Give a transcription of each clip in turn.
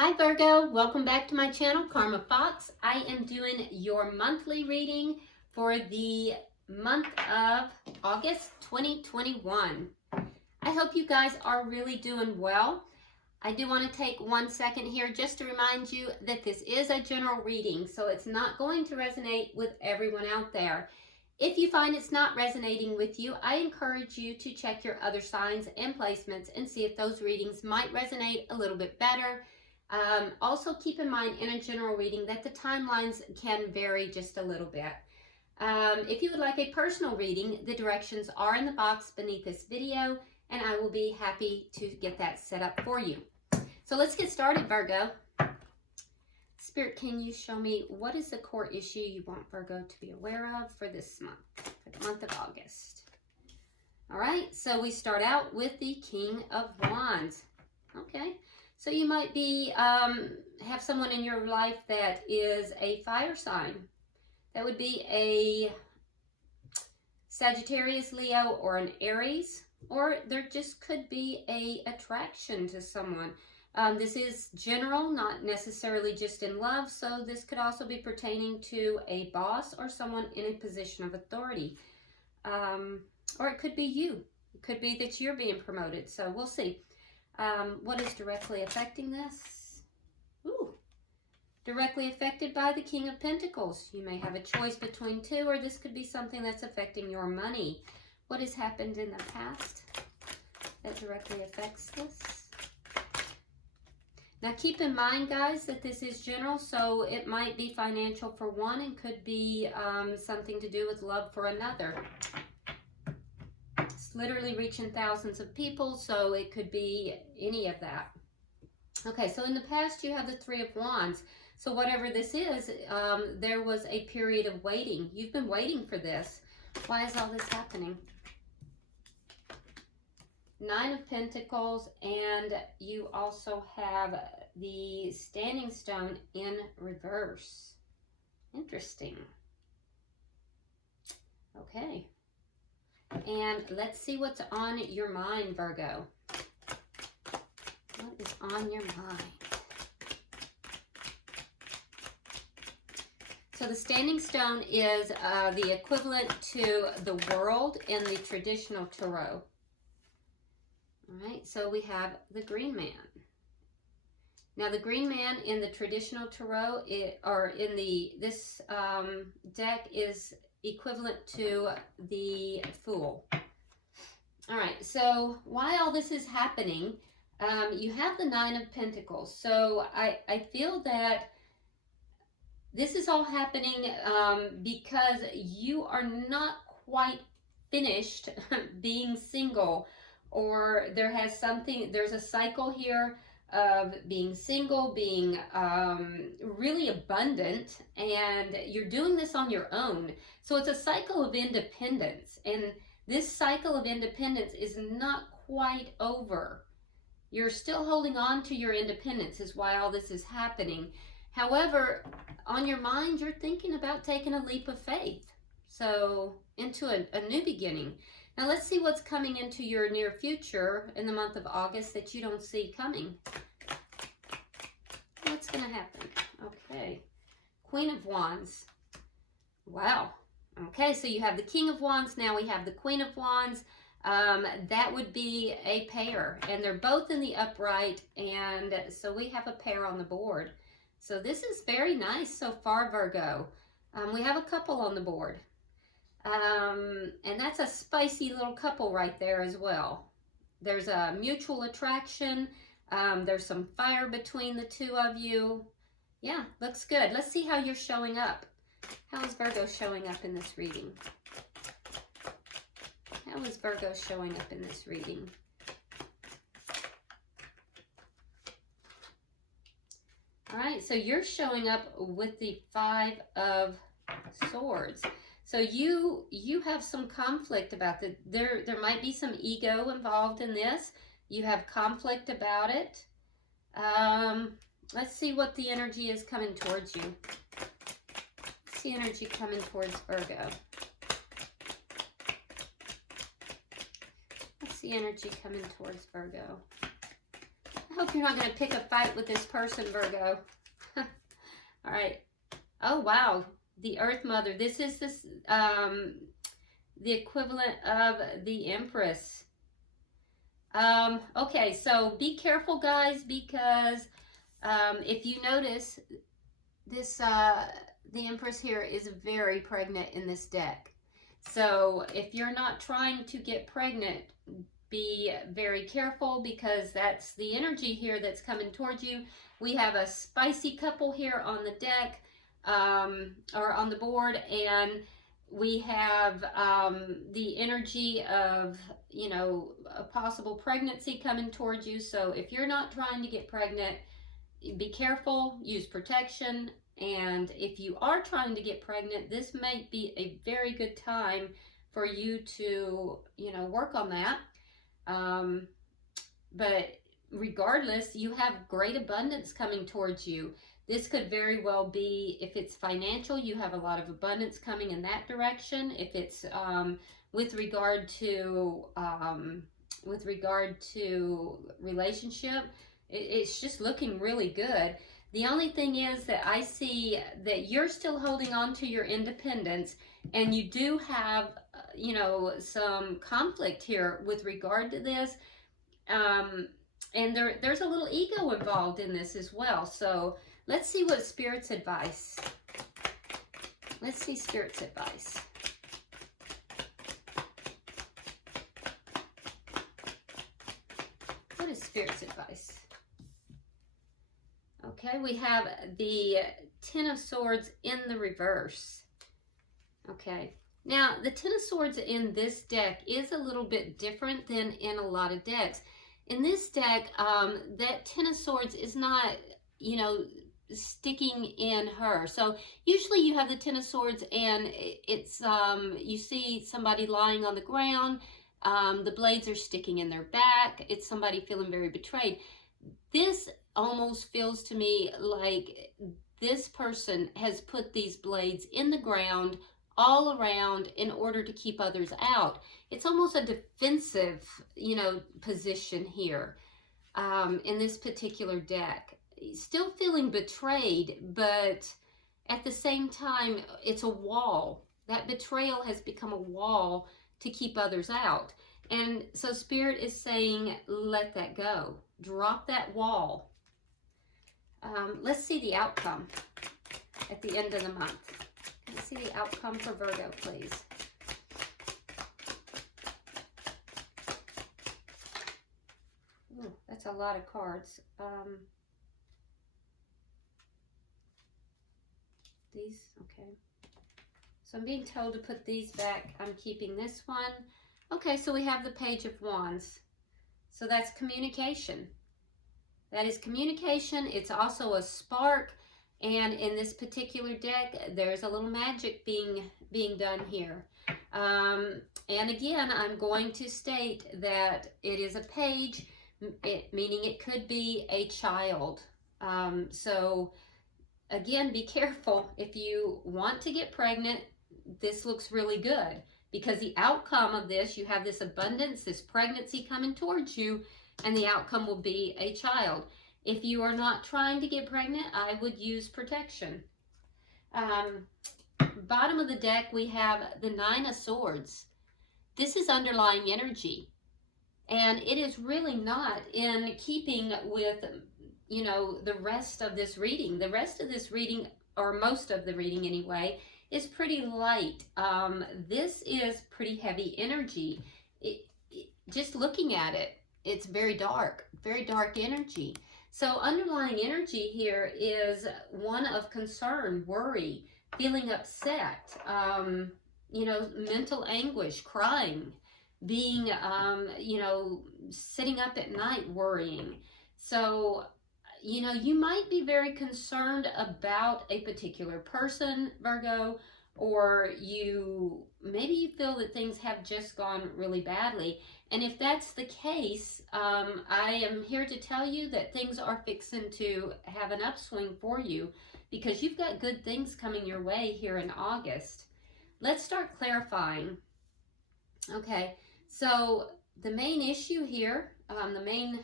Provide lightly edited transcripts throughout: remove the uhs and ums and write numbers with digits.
Hi Virgo, welcome back to my channel, Karma Fox. I am doing your monthly reading for the month of August 2021. I hope you guys are really doing well. I do want to take 1 second here just to remind you that this is a general reading, so it's not going to resonate with everyone out there. If you find it's not resonating with you, I encourage you to check your other signs and placements and see if those readings might resonate a little bit better. Also keep in mind in a general reading that the timelines can vary just a little bit. If you would like a personal reading, the directions are in the box beneath this video, and I will be happy to get that set up for you. So let's get started, Virgo. Spirit, can you show me what is the core issue you want Virgo to be aware of for this month, for the month of August? All right, so we start out with the King of Wands. Okay. So you might be, have someone in your life that is a fire sign. That would be a Sagittarius, Leo, or an Aries. Or there just could be a attraction to someone. This is general, not necessarily just in love. So this could also be pertaining to a boss or someone in a position of authority. Or it could be you. It could be that you're being promoted. So we'll see. What is directly affecting this? Ooh, directly affected by the King of Pentacles. You may have a choice between two, or this could be something that's affecting your money. What has happened in the past that directly affects this? Now keep in mind, guys, that this is general, so it might be financial for one and could be something to do with love for another. Literally reaching thousands of people, so it could be any of that. Okay, so in the past you have the Three of Wands. So whatever this is, there was a period of waiting. You've been waiting for this. Why is all this happening? Nine of Pentacles, and you also have the Standing Stone in reverse. Interesting. Okay. And let's see what's on your mind, Virgo. What is on your mind? So the Standing Stone is the equivalent to the World in the traditional tarot. All right, so we have the Green Man. Now the Green Man in the traditional tarot, this deck is equivalent to the Fool. All right, so why all this is happening, you have the Nine of Pentacles. So I feel that this is all happening because you are not quite finished being single, or there's a cycle here of being single, being really abundant, and you're doing this on your own. So it's a cycle of independence, and this cycle of independence is not quite over. You're still holding on to your independence is why all this is happening. However, on your mind, you're thinking about taking a leap of faith. So into a new beginning. Now let's see what's coming into your near future in the month of August that you don't see coming. What's going to happen? Okay. Queen of Wands. Wow. Okay, so you have the King of Wands. Now we have the Queen of Wands. That would be a pair. And they're both in the upright. And so we have a pair on the board. So this is very nice so far, Virgo. We have a couple on the board. And that's a spicy little couple right there as well. There's a mutual attraction. There's some fire between the two of you. Yeah, looks good. Let's see how you're showing up. How is Virgo showing up in this reading? How is Virgo showing up in this reading? All right, so you're showing up with the Five of Swords. So you have some conflict about that. There might be some ego involved in this. You have conflict about it. Let's see what the energy is coming towards you. What's the energy coming towards Virgo? What's the energy coming towards Virgo? hope you're not going to pick a fight with this person, Virgo. All right. Oh, wow. The Earth Mother. This is the equivalent of the Empress. Okay, so be careful, guys, because if you notice, this the Empress here is very pregnant in this deck. So if you're not trying to get pregnant, be very careful, because that's the energy here that's coming towards you. We have a spicy couple here on the deck, or on the board, and we have the energy of, you know, a possible pregnancy coming towards you. So if you're not trying to get pregnant, be careful, use protection. And if you are trying to get pregnant, this might be a very good time for you to, you know, work on that. But regardless, you have great abundance coming towards you. This could very well be, if it's financial, you have a lot of abundance coming in that direction. If it's with regard to relationship, it's just looking really good. The only thing is that I see that you're still holding on to your independence, and you do have, you know, some conflict here with regard to this. And there's a little ego involved in this as well. So let's see what Spirit's advice. Let's see Spirit's advice. What is Spirit's advice? Okay, we have the Ten of Swords in the reverse. Okay, now the Ten of Swords in this deck is a little bit different than in a lot of decks. In this deck, that Ten of Swords is not, you know, sticking in her. So usually you have the Ten of Swords and it's, you see somebody lying on the ground, the blades are sticking in their back, it's somebody feeling very betrayed. This almost feels to me like this person has put these blades in the ground all around in order to keep others out. It's almost a defensive, you know, position here in this particular deck. Still feeling betrayed, but at the same time, it's a wall. That betrayal has become a wall to keep others out. And so Spirit is saying, let that go. Drop that wall. Let's see the outcome at the end of the month. Let's see the outcome for Virgo, please. Ooh, that's a lot of cards. These, okay. So I'm being told to put these back. I'm keeping this one. Okay, so we have the Page of Wands. So that's communication. That is communication. It's also a spark. And in this particular deck, there's a little magic being done here. And again, I'm going to state that it is a page, meaning it could be a child. So again, be careful. If you want to get pregnant, this looks really good, because the outcome of this, you have this abundance, this pregnancy coming towards you, and the outcome will be a child. If you are not trying to get pregnant, I would use protection. Bottom of the deck, we have the Nine of Swords. This is underlying energy, and it is really not in keeping with, you know, the rest of this reading. The rest of this reading, or most of the reading anyway, is pretty light. This is pretty heavy energy. Just looking at it, it's very dark energy. So underlying energy here is one of concern, worry, feeling upset, you know, mental anguish, crying, being, you know, sitting up at night worrying. So, you know, you might be very concerned about a particular person, Virgo, or maybe you feel that things have just gone really badly. And if that's the case, I am here to tell you that things are fixing to have an upswing for you, because you've got good things coming your way here in August. Let's start clarifying. Okay, so the main issue here, the main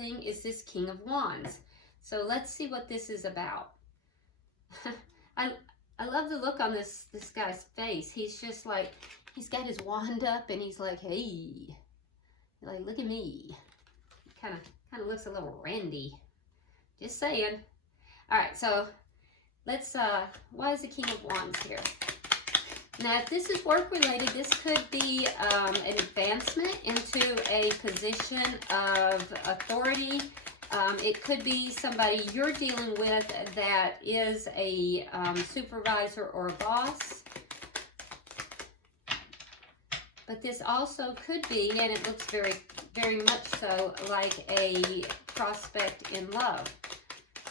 thing is this King of Wands. So let's see what this is about. I love the look on this guy's face. He's just like, he's got his wand up and he's like, hey, like, look at me. Kind of looks a little randy. Just saying. All right, so let's, why is the King of Wands here? Now, if this is work related, this could be an advancement into a position of authority. It could be somebody you're dealing with that is a supervisor or a boss. But this also could be, and it looks very, very much so, like a prospect in love.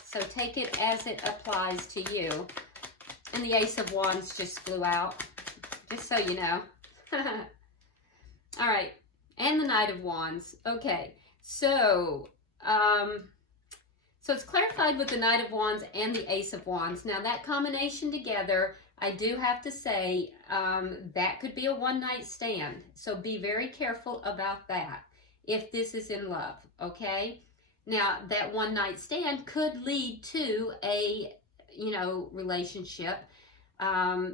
So take it as it applies to you. And the Ace of Wands just flew out, just so you know. All right, and the Knight of Wands. Okay, so it's clarified with the Knight of Wands and the Ace of Wands. Now that combination together, I do have to say, that could be a one-night stand. So be very careful about that if this is in love, okay? Now that one-night stand could lead to a, relationship,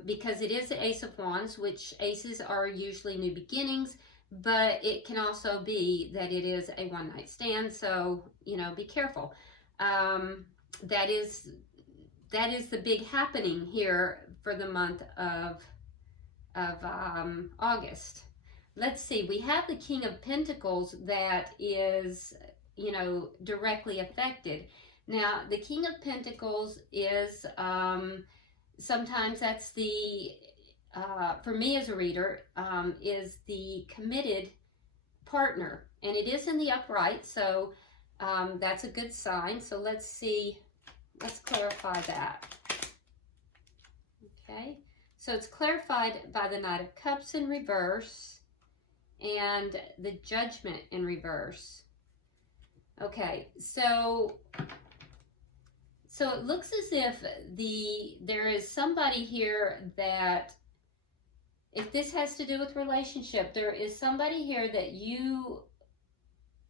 because it is the Ace of Wands, which aces are usually new beginnings, but it can also be that it is a one-night stand. So, be careful. That is the big happening here for the month of August. Let's see, we have the King of Pentacles that is, directly affected. Now, the King of Pentacles is, sometimes that's the, for me as a reader, is the committed partner. And it is in the upright, so that's a good sign. So let's see, let's clarify that. Okay, so it's clarified by the Knight of Cups in reverse and the Judgment in reverse. Okay, so it looks as if there is somebody here that, if this has to do with relationship, there is somebody here that you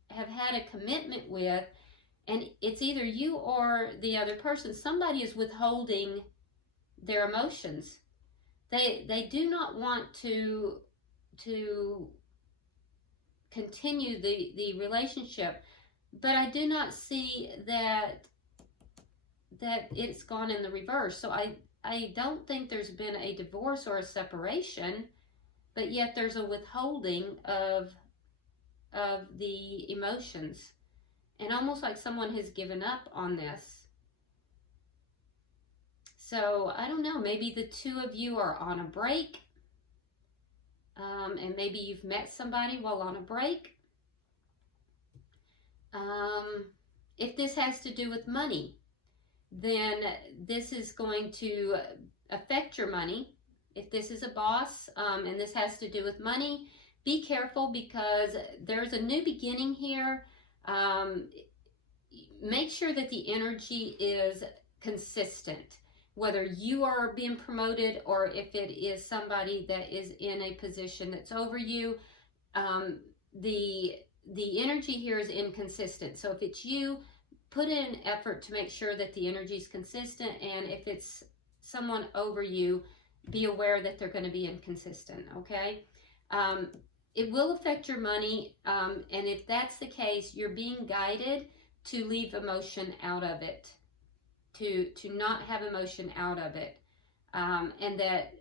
have had a commitment with, and it's either you or the other person. Somebody is withholding their emotions. They do not want to continue the relationship, but I do not see that it's gone in the reverse. So I don't think there's been a divorce or a separation, but yet there's a withholding of the emotions, and almost like someone has given up on this. So I don't know, maybe the two of you are on a break, and maybe you've met somebody while on a break. If this has to do with money, then this is going to affect your money. If this is a boss, and this has to do with money, be careful, because there's a new beginning here. Make sure that the energy is consistent, whether you are being promoted or if it is somebody that is in a position that's over you. The energy here is inconsistent. So if it's you, put in an effort to make sure that the energy is consistent, and if it's someone over you, be aware that they're going to be inconsistent, okay? It will affect your money, and if that's the case, you're being guided to leave emotion out of it, to not have emotion out of it, and that,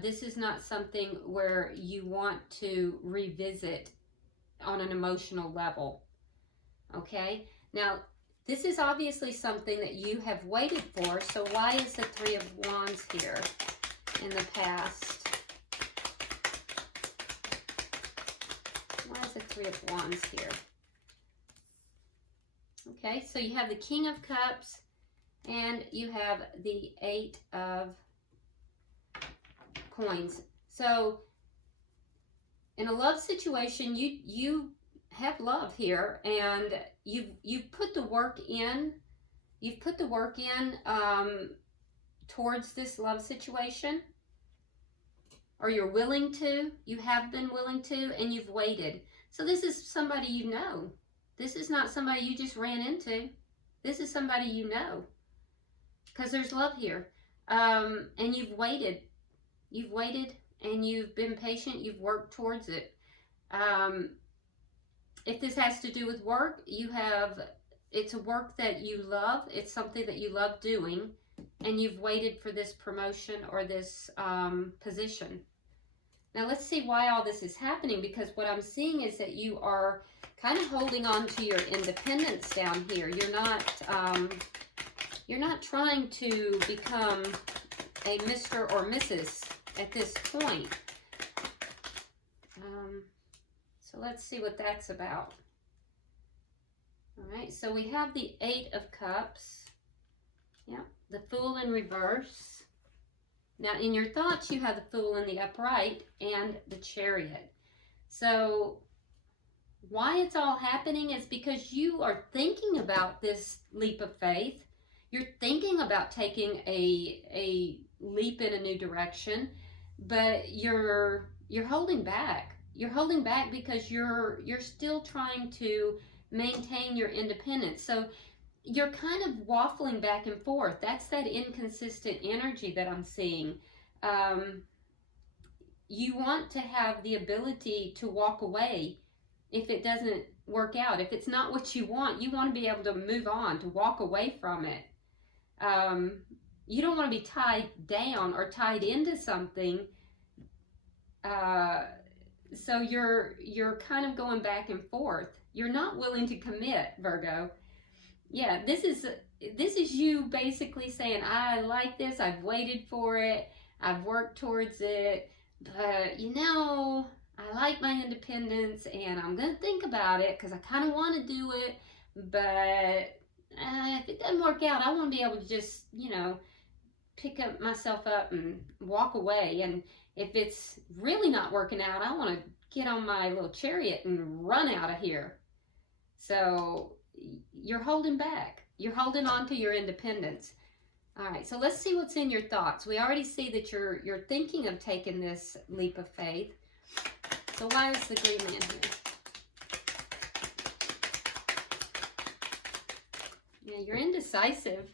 this is not something where you want to revisit on an emotional level, okay? Now, this is obviously something that you have waited for, so why is the Three of Wands here in the past? Why is the Three of Wands here? Okay, so you have the King of Cups, and you have the Eight of Coins. So in a love situation, you have love here, and you've put the work in. You've put the work in towards this love situation, or you're willing to. You have been willing to, and you've waited. So this is somebody you know. This is not somebody you just ran into. This is somebody you know. Because there's love here. And you've waited. You've waited and you've been patient. You've worked towards it. If this has to do with work, it's a work that you love. It's something that you love doing. And you've waited for this promotion or this position. Now let's see why all this is happening, because what I'm seeing is that you are kind of holding on to your independence down here. You're not trying to become a Mr. or Mrs. at this point. So let's see what that's about. All right, so we have the 8 of Cups. Yeah, the Fool in reverse. Now, in your thoughts, you have the Fool in the upright and the Chariot. So, why it's all happening is because you are thinking about this leap of faith. You're thinking about taking a leap in a new direction, but you're holding back. You're holding back because you're still trying to maintain your independence. So, you're kind of waffling back and forth. That's that inconsistent energy that I'm seeing. You want to have the ability to walk away if it doesn't work out. If it's not what you want to be able to move on, to walk away from it. You don't want to be tied down or tied into something. So you're kind of going back and forth. You're not willing to commit, Virgo. Yeah, this is you basically saying, I like this, I've waited for it, I've worked towards it, but I like my independence and I'm going to think about it because I kind of want to do it, but if it doesn't work out, I want to be able to just, pick up myself up and walk away. And if it's really not working out, I want to get on my little chariot and run out of here. So you're holding back. You're holding on to your independence. All right, so let's see what's in your thoughts. We already see that you're thinking of taking this leap of faith. So why is the Green Man here? Yeah, you're indecisive.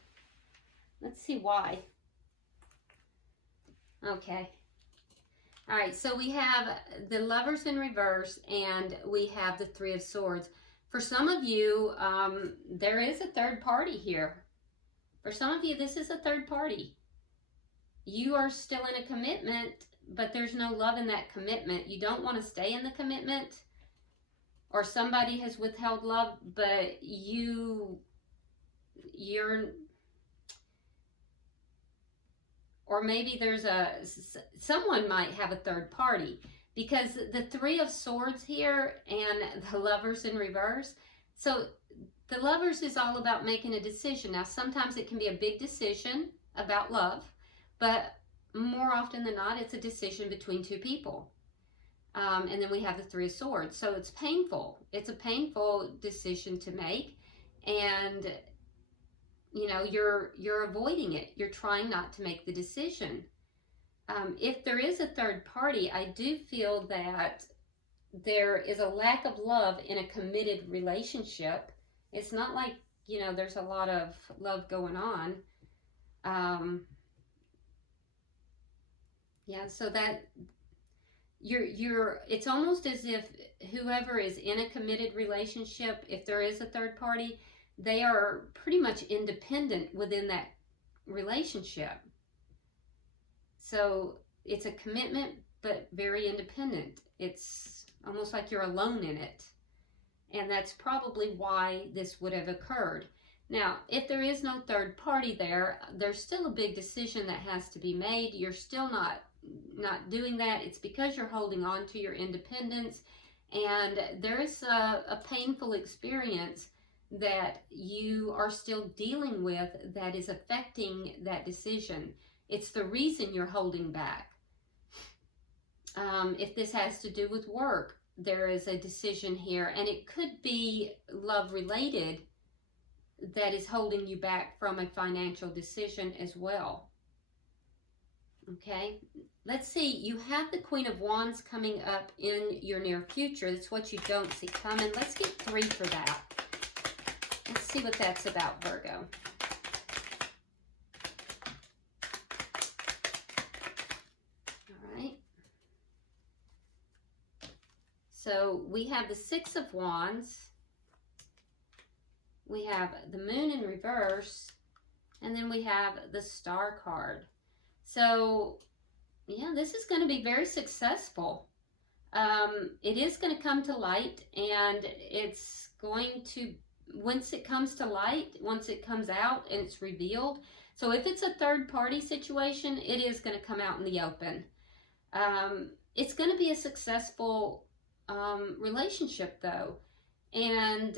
Let's see why. Okay. All right, so we have the Lovers in reverse and we have the Three of Swords. For some of you, there is a third party here. For some of you, this is a third party. You are still in a commitment, but there's no love in that commitment. You don't want to stay in the commitment, or somebody has withheld love, but or maybe someone might have a third party. Because the Three of Swords here and the Lovers in reverse. So the Lovers is all about making a decision. Now, sometimes it can be a big decision about love, but more often than not, it's a decision between two people. And then we have the Three of Swords. So it's painful. It's a painful decision to make. And, you're avoiding it. You're trying not to make the decision. If there is a third party, I do feel that there is a lack of love in a committed relationship. It's not like, there's a lot of love going on. Yeah, so that it's almost as if whoever is in a committed relationship, if there is a third party, they are pretty much independent within that relationship. So it's a commitment, but very independent. It's almost like you're alone in it. And that's probably why this would have occurred. Now, if there is no third party there, there's still a big decision that has to be made. You're still not doing that. It's because you're holding on to your independence. And there is a painful experience that you are still dealing with that is affecting that decision. It's the reason you're holding back. If this has to do with work, there is a decision here, and it could be love related that is holding you back from a financial decision as well. Okay, let's see. You have the Queen of Wands coming up in your near future. That's what you don't see coming. Let's get 3 for that. Let's see what that's about, Virgo. All right. So we have the 6 of Wands. We have the Moon in reverse. And then we have the Star card. So, yeah, this is going to be very successful. It is going to come to light, and it's going to, once it comes to light, once it comes out and it's revealed. So if it's a third-party situation, it is going to come out in the open. It's going to be a successful relationship, though, and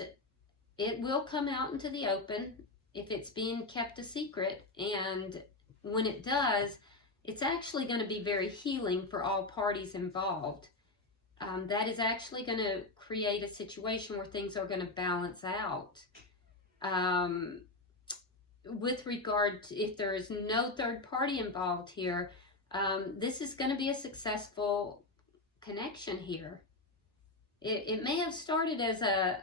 it will come out into the open if it's being kept a secret. And when it does, it's actually going to be very healing for all parties involved. That is actually going to create a situation where things are going to balance out. With regard to if there is no third party involved here, this is going to be a successful connection here. It may have started as a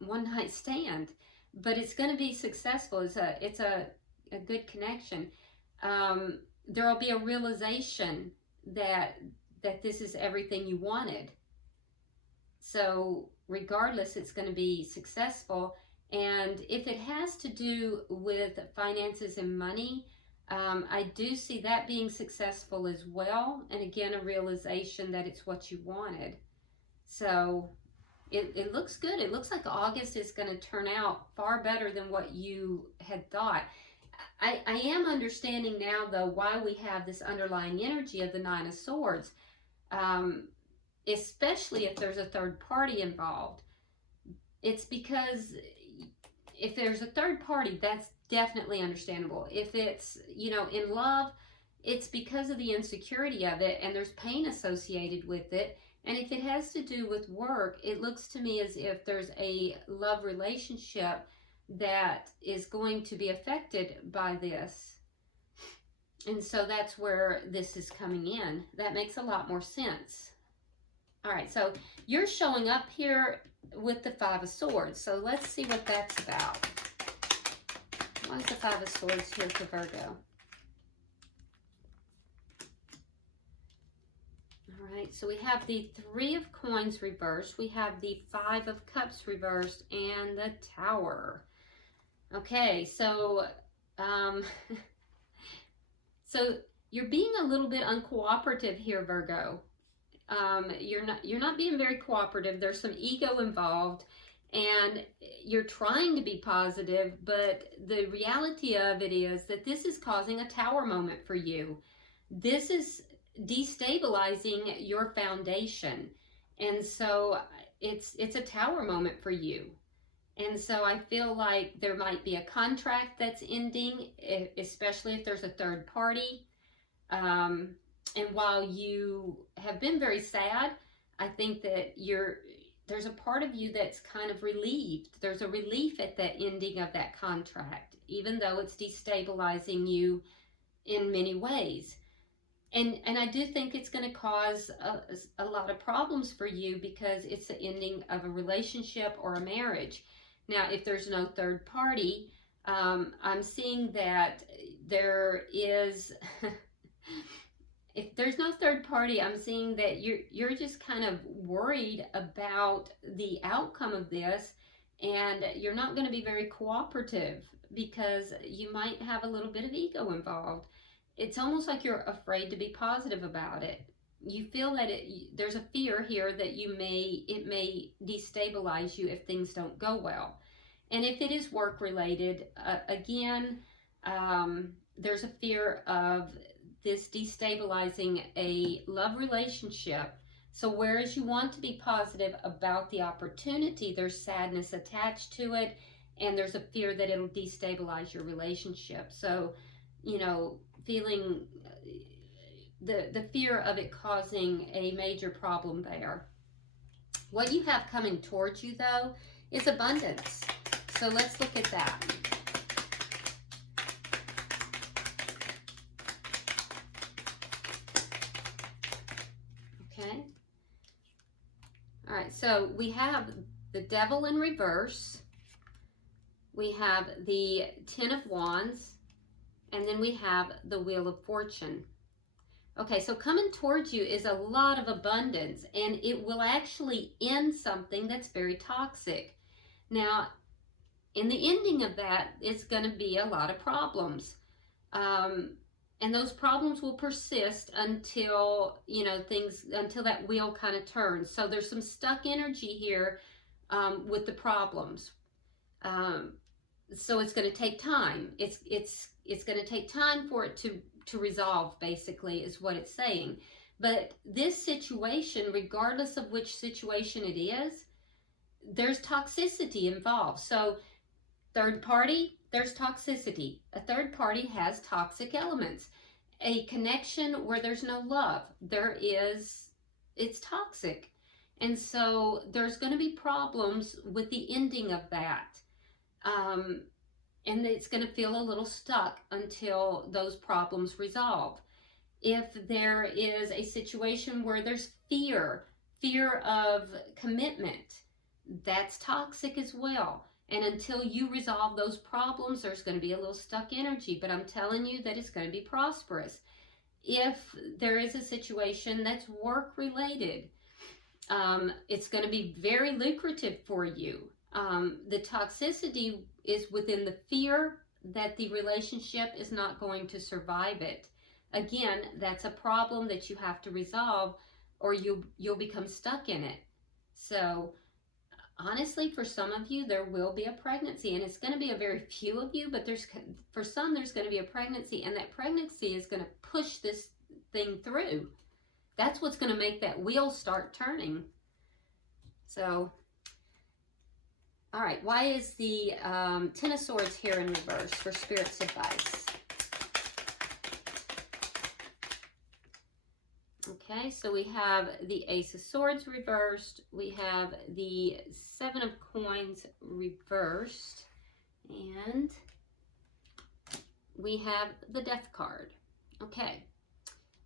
one-night stand, but it's going to be successful. It's a good connection. There will be a realization that this is everything you wanted. So regardless, it's going to be successful. And if it has to do with finances and money, I do see that being successful as well. And again, a realization that it's what you wanted. So it looks good. It looks like August is going to turn out far better than what you had thought. I am understanding now, though, why we have this underlying energy of the 9 of Swords, especially if there's a third party involved. It's because if there's a third party, that's definitely understandable. If it's, you know, in love, it's because of the insecurity of it, and there's pain associated with it. And if it has to do with work, it looks to me as if there's a love relationship that is going to be affected by this. And so that's where this is coming in. That makes a lot more sense. All right, so you're showing up here with the 5 of Swords. So let's see what that's about. Why is the 5 of Swords here for Virgo? All right, so we have the 3 of Coins reversed. We have the 5 of Cups reversed and the Tower. Okay, so so you're being a little bit uncooperative here, Virgo. You're not being very cooperative. There's some ego involved, and you're trying to be positive, but the reality of it is that this is causing a tower moment for you. This is destabilizing your foundation, and so it's a tower moment for you. And so I feel like there might be a contract that's ending, especially if there's a third party. And while you have been very sad, I think that there's a part of you that's kind of relieved. There's a relief at the ending of that contract, even though it's destabilizing you in many ways. And I do think it's going to cause a lot of problems for you because it's the ending of a relationship or a marriage. Now, if there's no third party, I'm seeing that there is, if there's no third party, I'm seeing that you're just kind of worried about the outcome of this, and you're not going to be very cooperative because you might have a little bit of ego involved. It's almost like you're afraid to be positive about it. You feel that there's a fear here that it may destabilize you if things don't go well. And if it is work related, again, there's a fear of this destabilizing a love relationship. So whereas you want to be positive about the opportunity, there's sadness attached to it, and there's a fear that it'll destabilize your relationship. So, you know, feeling the fear of it causing a major problem there. What you have coming towards you, though, is abundance. So let's look at that. All right, so we have the Devil in reverse. We have the Ten of Wands. And then we have the Wheel of Fortune. Okay, so coming towards you is a lot of abundance, and it will actually end something that's very toxic. Now, in the ending of that, it's going to be a lot of problems. And those problems will persist until, you know, until that wheel kind of turns. So there's some stuck energy here with the problems. So it's going to take time. It's going to take time for it to resolve, basically, is what it's saying. But this situation, regardless of which situation it is, there's toxicity involved. So third party, there's toxicity. A third party has toxic elements. A connection where there's no love, it's toxic. And so there's going to be problems with the ending of that. And it's going to feel a little stuck until those problems resolve. If there is a situation where there's fear of commitment, that's toxic as well. And until you resolve those problems, there's going to be a little stuck energy. But I'm telling you that it's going to be prosperous. If there is a situation that's work related, it's going to be very lucrative for you. The toxicity is within the fear that the relationship is not going to survive it. Again, that's a problem that you have to resolve, or you'll become stuck in it. So honestly, for some of you, there will be a pregnancy, and it's going to be a very few of you, but for some, there's going to be a pregnancy, and that pregnancy is going to push this thing through. That's what's going to make that wheel start turning. So, all right, why is the Ten of Swords here in reverse for Spirit's advice? Okay, so we have the Ace of Swords reversed. We have the Seven of Coins reversed. And we have the Death card. Okay,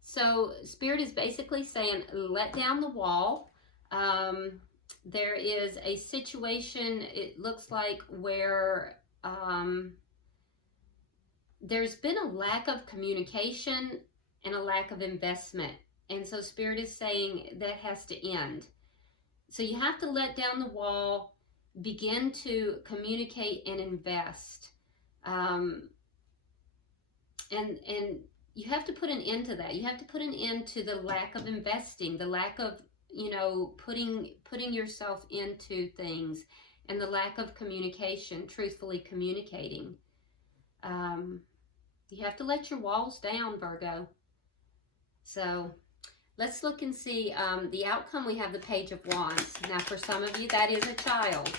so Spirit is basically saying, let down the wall. There is a situation, it looks like, where there's been a lack of communication and a lack of investment. And so Spirit is saying that has to end. So you have to let down the wall, begin to communicate and invest. And you have to put an end to that. You have to put an end to the lack of investing, the lack of, you know, putting yourself into things, and the lack of communication, truthfully communicating. You have to let your walls down, Virgo. So let's look and see the outcome. We have the Page of Wands. Now, for some of you, that is a child.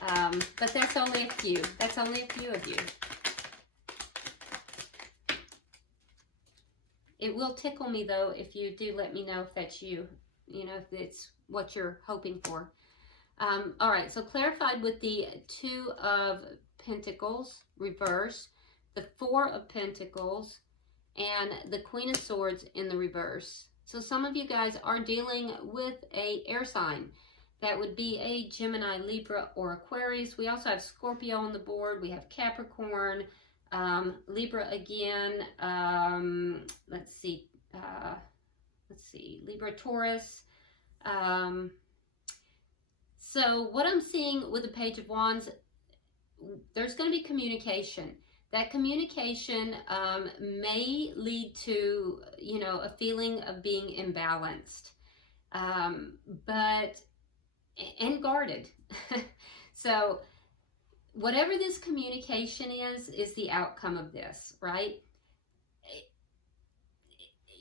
But that's only a few. That's only a few of you. It will tickle me, though, if you do let me know if that's you. You know, if it's what you're hoping for. All right, so clarified with the Two of Pentacles reverse, the Four of Pentacles, and the Queen of Swords in the reverse. So some of you guys are dealing with a air sign. That would be a Gemini, Libra, or Aquarius. We also have Scorpio on the board. We have Capricorn, Libra again. Let's see, Libra, Taurus. So what I'm seeing with the Page of Wands, there's going to be communication. That communication may lead to, you know, a feeling of being imbalanced, and guarded. So whatever this communication is the outcome of this, right?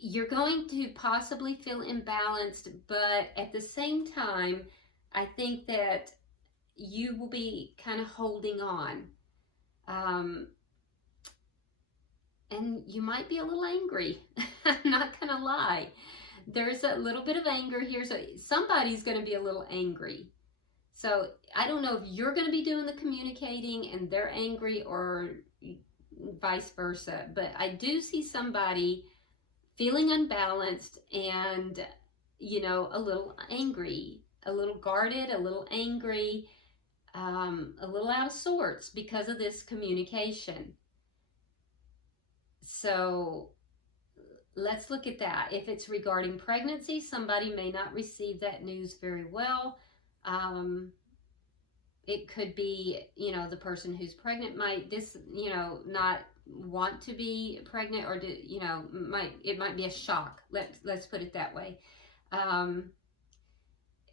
You're going to possibly feel imbalanced, but at the same time, I think that you will be kind of holding on. And you might be a little angry. I'm not going to lie. There's a little bit of anger here. So somebody's going to be a little angry. So I don't know if you're going to be doing the communicating and they're angry, or vice versa. But I do see somebody feeling unbalanced, and you know, a little angry, a little guarded, a little angry, a little out of sorts because of this communication. So let's look at that. If it's regarding pregnancy, somebody may not receive that news very well. It could be, you know, the person who's pregnant might not want to be pregnant, or you know, it might be a shock. Let's put it that way.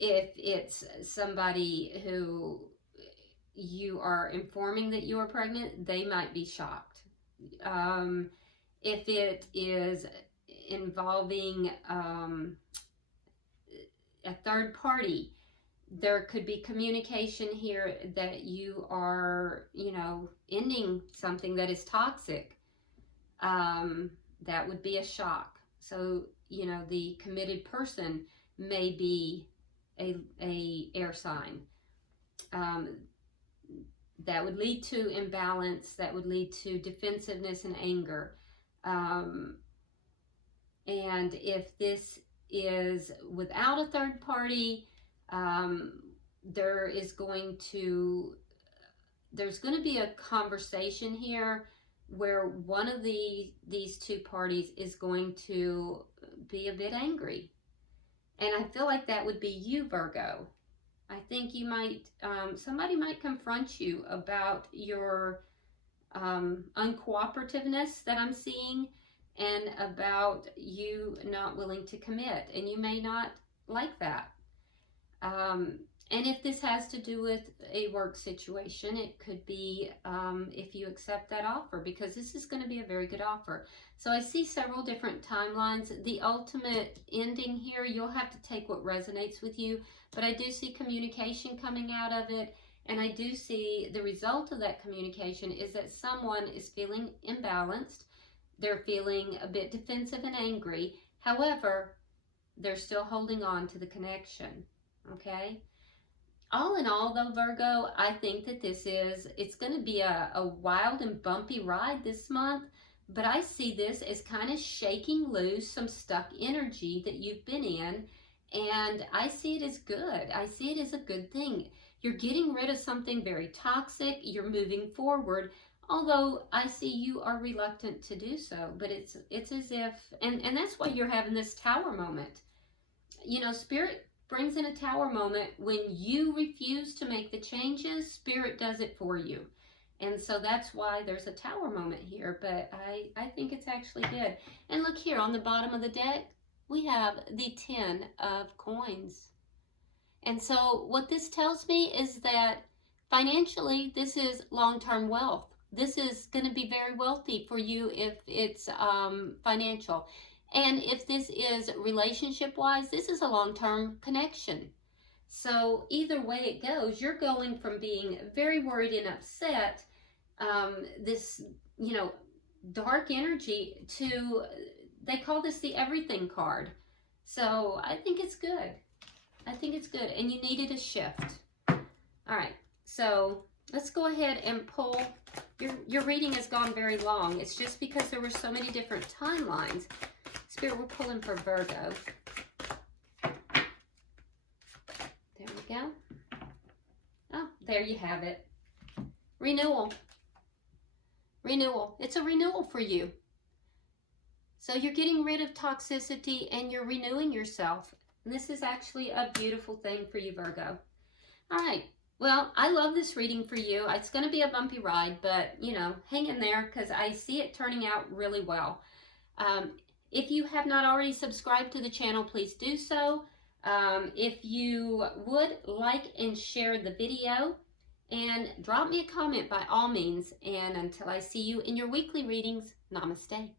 If it's somebody who you are informing that you are pregnant, they might be shocked. If it is involving a third party, there could be communication here that you are, you know, ending something that is toxic. That would be a shock. So, you know, the committed person may be a air sign. That would lead to imbalance, that would lead to defensiveness and anger. And if this is without a third party, there's going to be a conversation here where one of these two parties is going to be a bit angry. And I feel like that would be you, Virgo. I think you might, somebody might confront you about your uncooperativeness that I'm seeing, and about you not willing to commit, and you may not like that. And if this has to do with a work situation, it could be if you accept that offer, because this is going to be a very good offer. So I see several different timelines. The ultimate ending here, you'll have to take what resonates with you, but I do see communication coming out of it, and I do see the result of that communication is that someone is feeling imbalanced. They're feeling a bit defensive and angry. However, they're still holding on to the connection. Okay? All in all, though, Virgo, I think that it's going to be a wild and bumpy ride this month, but I see this as kind of shaking loose some stuck energy that you've been in, and I see it as good. I see it as a good thing. You're getting rid of something very toxic. You're moving forward, although I see you are reluctant to do so, but it's as if, and that's why you're having this tower moment. You know, Spirit brings in a tower moment when you refuse to make the changes. Spirit does it for you. And so that's why there's a tower moment here, but I think it's actually good. And look here on the bottom of the deck, we have the 10 of coins. And so what this tells me is that financially, this is long-term wealth. This is going to be very wealthy for you if it's financial. And if this is relationship-wise, this is a long-term connection. So either way it goes, you're going from being very worried and upset, this, you know, dark energy, to, they call this the everything card. So I think it's good. I think it's good. And you needed a shift. All right. So let's go ahead and pull. Your reading has gone very long. It's just because there were so many different timelines. Spirit, we're pulling for Virgo. There we go. Oh, there you have it. Renewal. Renewal. It's a renewal for you. So you're getting rid of toxicity and you're renewing yourself. And this is actually a beautiful thing for you, Virgo. All right. Well, I love this reading for you. It's going to be a bumpy ride, but, you know, hang in there because I see it turning out really well. If you have not already subscribed to the channel, please do so. If you would, like and share the video, and drop me a comment by all means. And until I see you in your weekly readings, namaste.